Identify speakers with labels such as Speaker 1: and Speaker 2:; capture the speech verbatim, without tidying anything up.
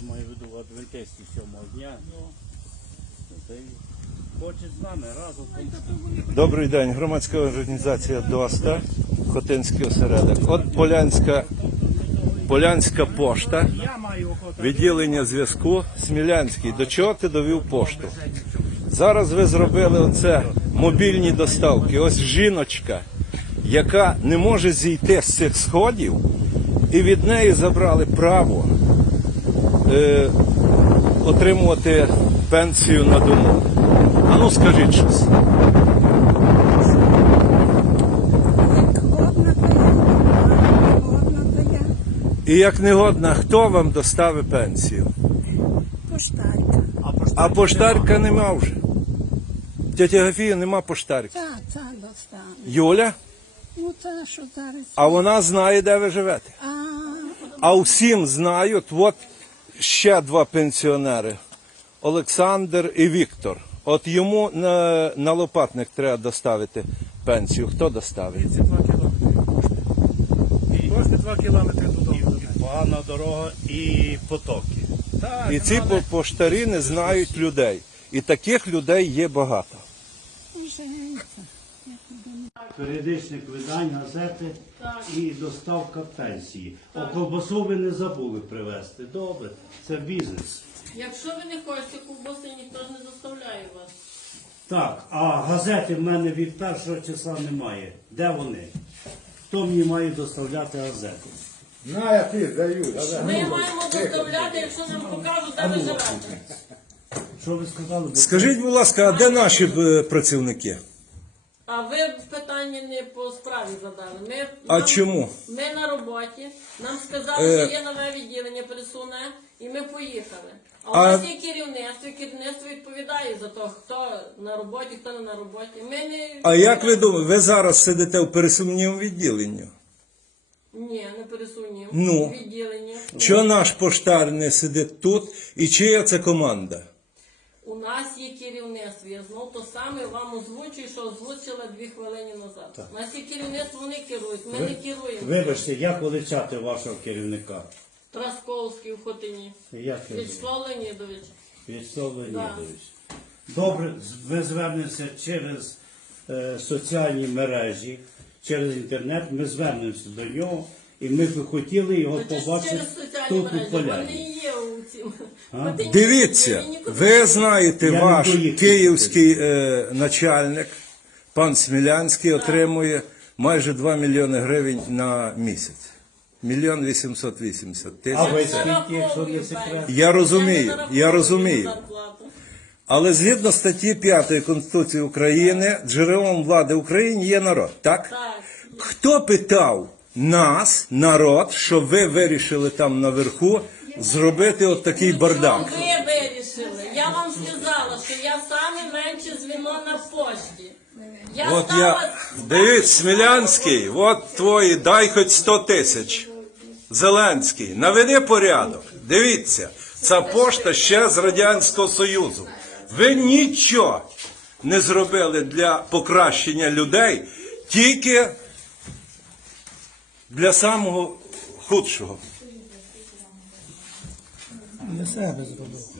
Speaker 1: маю в виду адвентисти сьомого дня. Та й хочуть з нами разом.
Speaker 2: Добрий день, громадська організація ДОСТА, Хотинський осередок. От Полянська, Полянська пошта, відділення зв'язку, Смілянський. До чого ти довів пошту? Зараз ви зробили оце мобільні доставки. Ось жіночка, яка не може зійти з цих сходів, і від неї забрали право е, отримувати пенсію на дому. А ну скажіть щось. І як негодна, хто вам доставить пенсію?
Speaker 3: Поштарка.
Speaker 2: А поштарка нема вже. Тетя Гафія нема поштарки.
Speaker 3: Так, так, достане.
Speaker 2: Юля?
Speaker 3: Ну, це що зараз?
Speaker 2: А вона знає, де ви живете.
Speaker 3: А,
Speaker 2: А всім знають, от ще два пенсіонери. Олександр і Віктор. От йому на, на Лопатник треба доставити пенсію. Хто доставить?
Speaker 4: тридцять два кілометри. І кожні два кілометри додому.
Speaker 1: І погана дорога, і потоки.
Speaker 4: Так,
Speaker 2: І ці по- поштарі не знають людей. І таких людей є багато.
Speaker 3: вже
Speaker 1: Періодичних видань, газети і доставка пенсії. О, ковбасу ви не забули привезти. Добре, це бізнес.
Speaker 5: Якщо ви не хочете ковбаси, ніхто ж не заставляє вас.
Speaker 1: Так, а газети в мене від першого числа немає. Де вони? Хто мені має доставляти газети?
Speaker 6: На, я ти, даю.
Speaker 5: Ми маємо доставляти, якщо нам покажуть, де ви живете.
Speaker 1: Що ви сказали?
Speaker 2: Скажіть, будь ласка, а де наші е, працівники?
Speaker 5: А ви питання не по справі задали. Ми,
Speaker 2: А
Speaker 5: нам-
Speaker 2: чому?
Speaker 5: Ми на роботі, нам сказали,
Speaker 2: Е.
Speaker 5: що є нове відділення пересувне, і ми поїхали. А,
Speaker 2: А-
Speaker 5: у нас є керівництво, і керівництво відповідає за те, хто на роботі, хто не на роботі. Ми не...
Speaker 2: А як ви думаєте, ви зараз сидите в пересувному відділенні?
Speaker 5: Ні, не пересувні.
Speaker 2: Ну.
Speaker 5: Відділення.
Speaker 2: Чого наш поштар не сидить тут і чия це команда?
Speaker 5: У нас є керівництво, я знов то саме вам озвучую, що озвучила дві хвилини назад. У нас є керівництво, вони керують, ми не керуємо.
Speaker 1: Вибачте, як величати вашого керівника?
Speaker 5: Трасковський в Хотині.
Speaker 1: Як його?
Speaker 5: Вячеслав Леонідович.
Speaker 1: Вячеслав Леонідович. Добре, ви звернемося через е, соціальні мережі, через інтернет, ми звернемося до нього, і ми б хотіли його
Speaker 5: Хоча ж
Speaker 1: побачити
Speaker 5: через соціальні
Speaker 1: тут у
Speaker 5: мережі, вони
Speaker 1: Поляні.
Speaker 5: є у цім.
Speaker 1: А?
Speaker 5: Хотині.
Speaker 2: Дивіться,
Speaker 5: Вони нікуди
Speaker 2: ви
Speaker 5: не
Speaker 2: знаєте,
Speaker 1: Я не
Speaker 2: ваш
Speaker 1: доїхав.
Speaker 2: київський е, начальник, пан Смілянський, отримує майже два мільйони гривень на місяць. Мільйон вісімсот вісімдесят
Speaker 1: А
Speaker 2: тисяч.
Speaker 1: ви
Speaker 5: Я
Speaker 1: скільки,
Speaker 5: нараховую
Speaker 1: якщо не
Speaker 5: пенсію.
Speaker 1: секрет?
Speaker 2: Я розумію,
Speaker 5: не
Speaker 2: я
Speaker 5: нараховую
Speaker 2: розумію.
Speaker 5: зарплату.
Speaker 2: Але згідно статті п'ятої Конституції України, джерелом влади в Україні є народ, так?
Speaker 5: Так.
Speaker 2: Хто питав нас, народ, щоб ви вирішили там наверху зробити от такий бардак?
Speaker 5: Що ви вирішили? Я вам сказала, що я саме менше звіно на пошті. Я
Speaker 2: От
Speaker 5: стала-
Speaker 2: я, дивіться, Смілянський, от твої, дай хоч сто тисяч. Зеленський, наведи порядок. Дивіться, ця пошта ще з Радянського Союзу. Ви нічого не зробили для покращення людей, тільки для самого худшого.
Speaker 4: Для себе зробив.